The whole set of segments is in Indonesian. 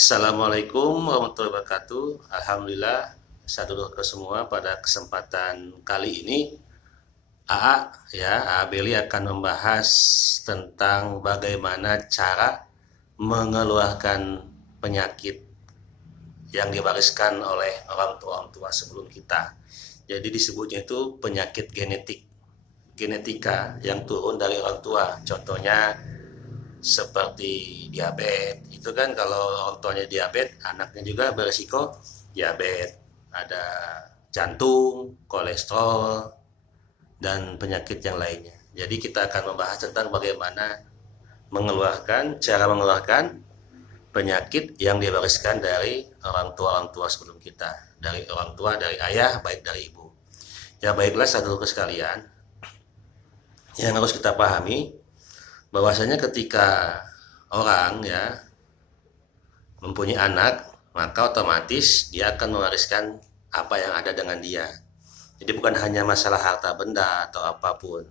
Assalamualaikum warahmatullahi wabarakatuh. Alhamdulillah, sadulur ke semua, pada kesempatan kali ini AA Beli akan membahas tentang bagaimana cara mengeluarkan penyakit yang diwariskan oleh orang tua sebelum kita. Jadi disebutnya itu penyakit genetika yang turun dari orang tua. Contohnya seperti diabetes. Itu kan kalau orang tuanya diabetes, anaknya juga beresiko diabetes. Ada jantung, kolesterol, dan penyakit yang lainnya. Jadi kita akan membahas tentang bagaimana cara mengeluarkan penyakit yang diwariskan dari orang tua sebelum kita, dari orang tua, dari ayah, baik dari ibu. Ya baiklah saudaraku sekalian, yang harus kita pahami bahwasanya ketika orang mempunyai anak, maka otomatis dia akan mewariskan apa yang ada dengan dia. Jadi bukan hanya masalah harta benda atau apapun,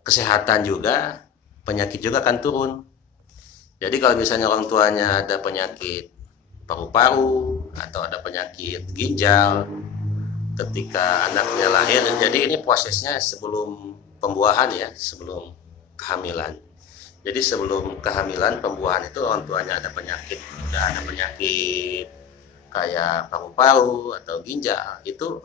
kesehatan juga, penyakit juga akan turun. Jadi kalau misalnya orang tuanya ada penyakit paru-paru atau ada penyakit ginjal ketika anaknya lahir, jadi ini prosesnya sebelum pembuahan sebelum kehamilan. Jadi sebelum kehamilan, pembuahan itu orang tuanya ada penyakit, kayak paru-paru atau ginjal, itu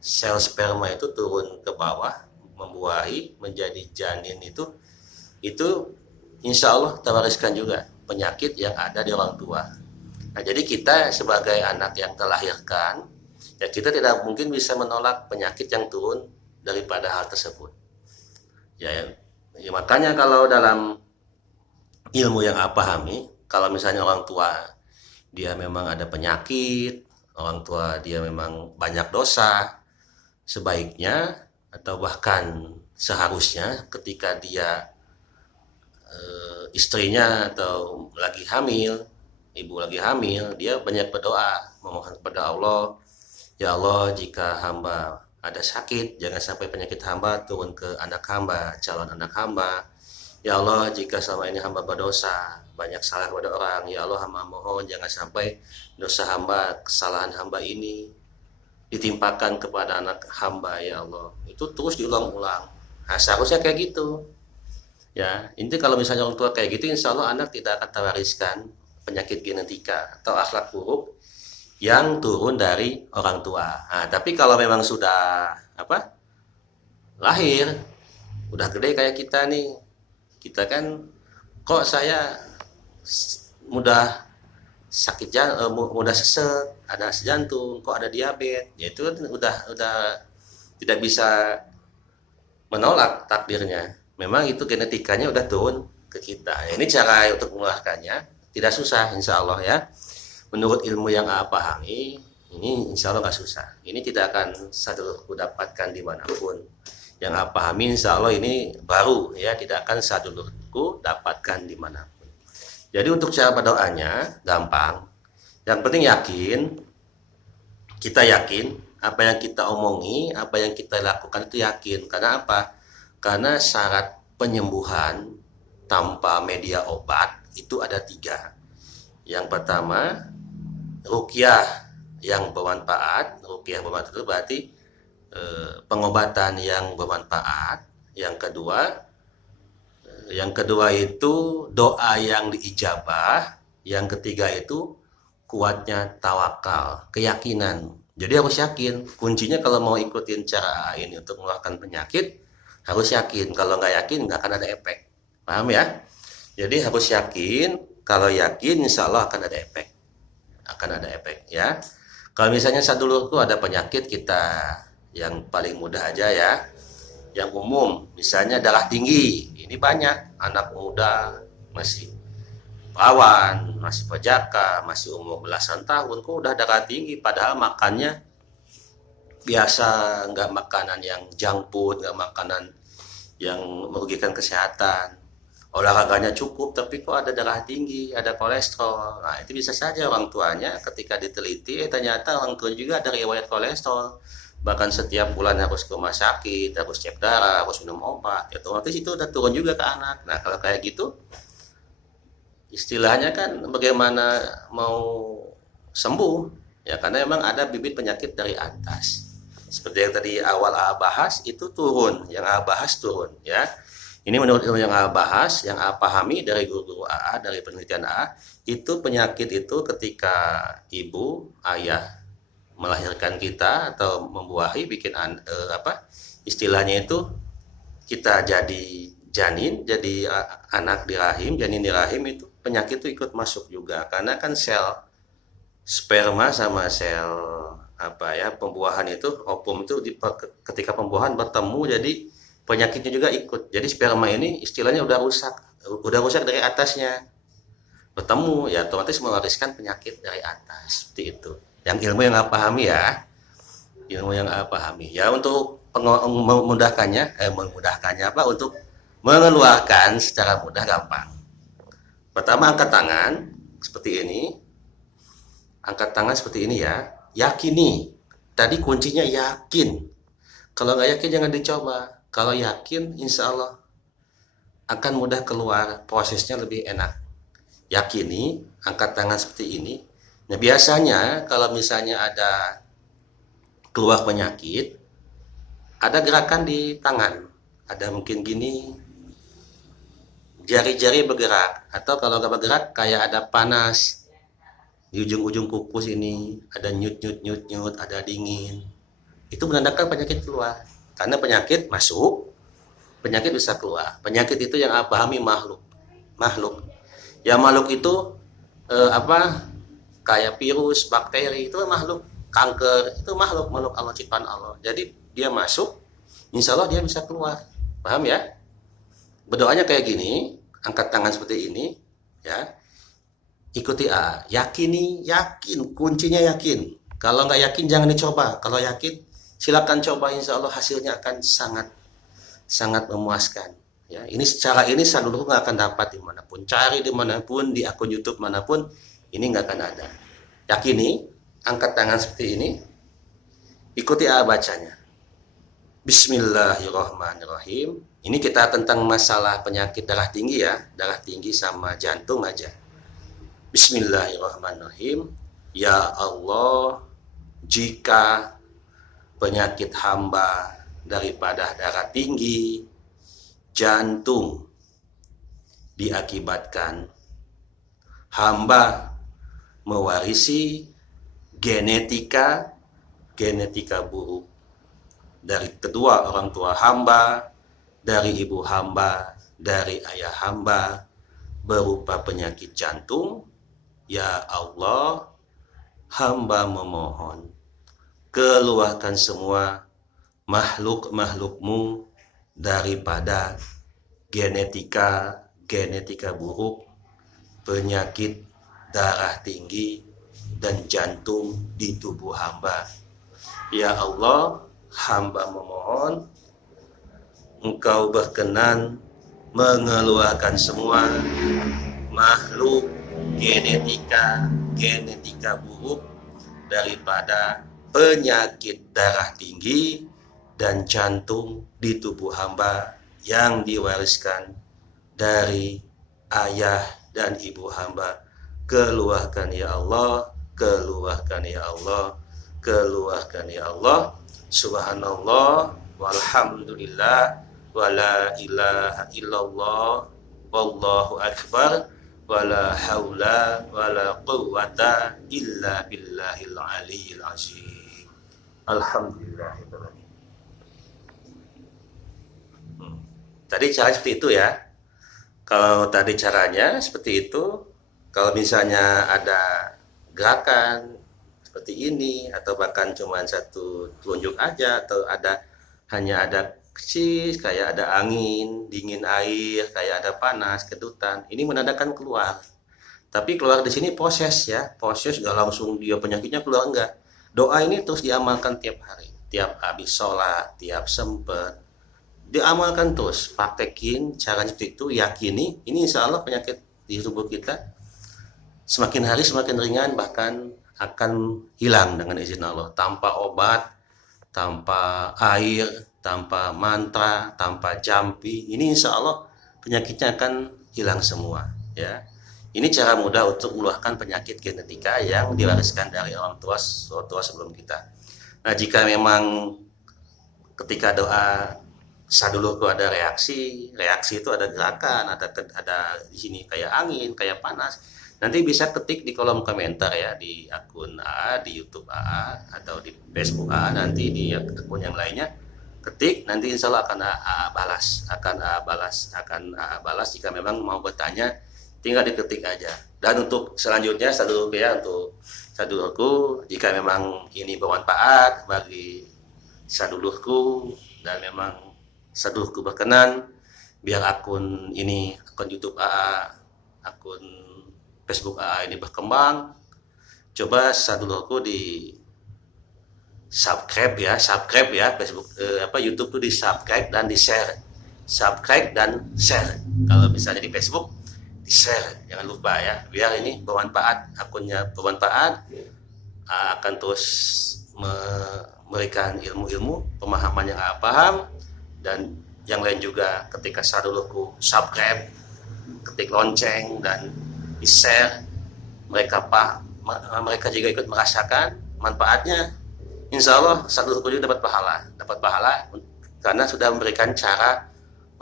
sel sperma itu turun ke bawah, membuahi menjadi janin, itu insya Allah terwariskan juga penyakit yang ada di orang tua. Nah, jadi kita sebagai anak yang terlahirkan, kita tidak mungkin bisa menolak penyakit yang turun daripada hal tersebut. Makanya kalau dalam ilmu yang pahami, kalau misalnya orang tua dia memang ada penyakit, orang tua dia memang banyak dosa, sebaiknya atau bahkan seharusnya ketika dia istrinya atau lagi hamil, ibu lagi hamil, dia banyak berdoa, memohon kepada Allah, ya Allah, jika hamba ada sakit, jangan sampai penyakit hamba turun ke anak hamba, calon anak hamba. Ya Allah, jika selama ini hamba berdosa, banyak salah pada orang, ya Allah, hamba mohon jangan sampai dosa hamba, kesalahan hamba ini ditimpakan kepada anak hamba, ya Allah. Itu terus diulang-ulang. Nah, seharusnya kayak gitu. Ini kalau misalnya orang tua kayak gitu, insya Allah anak tidak akan terwariskan penyakit genetika atau akhlak buruk yang turun dari orang tua. Nah, tapi kalau memang sudah lahir, udah gede kayak kita nih, kita kan kok saya mudah sakit mudah sesek, ada jantung, kok ada diabetes, itu kan udah tidak bisa menolak takdirnya. Memang itu genetikanya udah turun ke kita. Ini cara untuk mengeluarkannya tidak susah, insya Allah Menurut ilmu yang pahami, ini insya Allah nggak susah. Ini tidak akan sadulurku dapatkan dimanapun. Yang pahami insya Allah ini baru, tidak akan sadulurku dapatkan dimanapun. Jadi untuk cara berdoanya gampang. Yang penting kita yakin apa yang kita omongi, apa yang kita lakukan itu yakin. Karena apa? Karena syarat penyembuhan tanpa media obat itu ada 3. Yang pertama, ruqyah yang bermanfaat. Ruqyah bermanfaat itu berarti pengobatan yang bermanfaat. Yang kedua itu doa yang diijabah. Yang ketiga itu kuatnya tawakal, keyakinan. Jadi harus yakin. Kuncinya kalau mau ikutin cara ini untuk mengeluarkan penyakit, harus yakin. Kalau nggak yakin, nggak akan ada efek. Paham ya? Jadi harus yakin. Kalau yakin, insya Allah akan ada efek. Kalau misalnya sadulurku ada penyakit, kita yang paling mudah aja yang umum, misalnya darah tinggi. Ini banyak anak muda, masih perawan, masih pejaka, masih umur belasan tahun, kok udah darah tinggi, padahal makannya biasa, nggak makanan yang junk food, nggak makanan yang merugikan kesehatan. Olahraganya cukup, tapi kok ada darah tinggi, ada kolesterol. Nah, itu bisa saja orang tuanya ketika diteliti, ternyata orang tua juga ada riwayat kolesterol. Bahkan setiap bulan harus ke rumah sakit, harus cek darah, harus minum obat. Otomatis itu udah turun juga ke anak. Nah, kalau kayak gitu, istilahnya kan bagaimana mau sembuh ya, karena memang ada bibit penyakit dari atas. Seperti yang tadi awal A bahas, itu turun, yang A bahas turun ya. Ini menurut ilmu yang A bahas, yang A pahami dari guru-guru AA, dari penelitian AA, itu penyakit itu ketika ibu, ayah melahirkan kita atau membuahi, bikin istilahnya itu kita jadi janin, jadi anak di rahim, janin di rahim, itu penyakit itu ikut masuk juga, karena kan sel sperma sama sel pembuahan itu, ovum itu ketika pembuahan bertemu, jadi penyakitnya juga ikut. Jadi sperma ini istilahnya udah rusak dari atasnya, bertemu ya otomatis mewariskan penyakit dari atas, seperti itu. Yang ilmu yang nggak pahami ya, ilmu yang nggak pahami ya, untuk memudahkannya apa, untuk mengeluarkan secara mudah, gampang. Pertama, angkat tangan seperti ini, angkat tangan seperti ini ya, yakini. Tadi kuncinya yakin. Kalau nggak yakin jangan dicoba. Kalau yakin, insya Allah akan mudah keluar, prosesnya lebih enak. Yakini, angkat tangan seperti ini. Nah, biasanya kalau misalnya ada keluar penyakit, ada gerakan di tangan, ada mungkin gini, jari-jari bergerak, atau kalau nggak bergerak kayak ada panas di ujung-ujung kukus ini, ada nyut-nyut, ada dingin. Itu menandakan penyakit keluar. Karena penyakit masuk, penyakit bisa keluar. Penyakit itu yang pahami makhluk. Ya makhluk itu kayak virus, bakteri, itu makhluk. Kanker itu makhluk Allah, ciptaan Allah. Jadi dia masuk, insya Allah dia bisa keluar. Paham ya? Berdoanya kayak gini, angkat tangan seperti ini, ya. Ikuti A, yakini, yakin, kuncinya yakin. Kalau nggak yakin jangan dicoba. Kalau yakin silakan coba, insya Allah hasilnya akan sangat memuaskan. Ya, ini secara ini Sadulur nggak akan dapat dimanapun, cari dimanapun, di akun YouTube manapun, ini nggak akan ada. Yakini, angkat tangan seperti ini, ikuti A bacanya. Bismillahirrahmanirrahim. Ini kita tentang masalah penyakit darah tinggi ya, darah tinggi sama jantung aja. Bismillahirrahmanirrahim. Ya Allah, jika penyakit hamba daripada darah tinggi, jantung, diakibatkan hamba mewarisi genetika buruk dari kedua orang tua hamba, dari ibu hamba, dari ayah hamba, berupa penyakit jantung. Ya Allah, hamba memohon, keluarkan semua makhluk-makhlukmu daripada genetika buruk, penyakit darah tinggi dan jantung di tubuh hamba. Ya Allah, hamba memohon Engkau berkenan mengeluarkan semua makhluk genetika buruk daripada penyakit darah tinggi dan jantung di tubuh hamba yang diwariskan dari ayah dan ibu hamba. Keluarkan ya Allah, keluarkan ya Allah, keluarkan ya Allah. Subhanallah walhamdulillah wala ilaha illallah wallahu akbar wala haula wala quwwata illa billahil aliyyil azim. Alhamdulillah. Tadi cara seperti itu ya. Kalau tadi caranya seperti itu, kalau misalnya ada gerakan seperti ini, atau bahkan cuma satu telunjuk aja, atau hanya ada kecil, kayak ada angin, dingin air, kayak ada panas, kedutan, ini menandakan keluar. Tapi keluar di sini proses ya, proses gak langsung dia penyakitnya keluar, enggak. Doa ini terus diamalkan tiap hari, tiap habis sholat, tiap sempet, diamalkan terus, praktekin caranya seperti itu, yakini, ini insya Allah penyakit di tubuh kita semakin hari semakin ringan, bahkan akan hilang dengan izin Allah, tanpa obat, tanpa air, tanpa mantra, tanpa jampi. Ini insya Allah penyakitnya akan hilang semua ya. Ini cara mudah untuk mengeluarkan penyakit genetika yang diwariskan dari orang tua sebelum kita. Nah, jika memang ketika doa sadulurku ada reaksi itu ada gerakan, ada di sini kayak angin, kayak panas. Nanti bisa ketik di kolom komentar ya, di akun AA, di YouTube AA, atau di Facebook AA, nanti di akun yang lainnya. Ketik, nanti insya Allah akan AA balas jika memang mau bertanya, tinggal diketik aja. Dan untuk selanjutnya untuk sadulurku, jika memang ini bermanfaat bagi sadulurku dan memang sadulurku berkenan, biar akun YouTube AA, akun Facebook AA ini berkembang, coba sadulurku di subscribe ya Facebook YouTube tuh di subscribe dan di share. Kalau misalnya di Facebook di share, jangan lupa ya, biar ini bermanfaat, akunnya bermanfaat, akan terus memberikan ilmu-ilmu, pemahaman yang paham, dan yang lain juga ketika sadulurku subscribe, ketik lonceng dan di share, mereka juga ikut merasakan manfaatnya. Insya Allah sadulurku juga dapat pahala karena sudah memberikan cara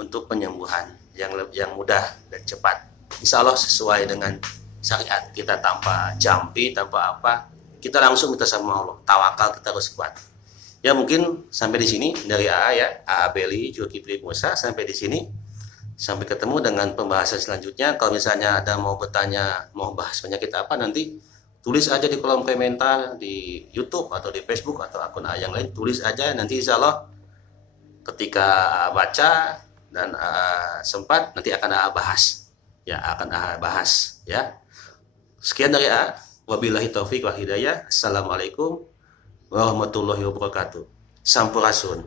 untuk penyembuhan yang mudah dan cepat. Insya Allah sesuai dengan syariat kita, tanpa jampi, tanpa apa, kita langsung minta sama Allah, tawakal, kita harus kuat. Ya, mungkin sampai di sini dari AA ya, AA Beli Zulkifli Musa, sampai di sini. Sampai ketemu dengan pembahasan selanjutnya. Kalau misalnya ada mau bertanya, mau bahas penyakit apa, nanti tulis aja di kolom komentar di YouTube atau di Facebook atau akun AA yang lain, tulis aja, nanti insya Allah ketika AA baca dan AA sempat, nanti akan AA bahas ya. Sekian dari AA, wabillahi taufiq wal hidayah. Assalamualaikum warahmatullahi wabarakatuh. Sampurasun.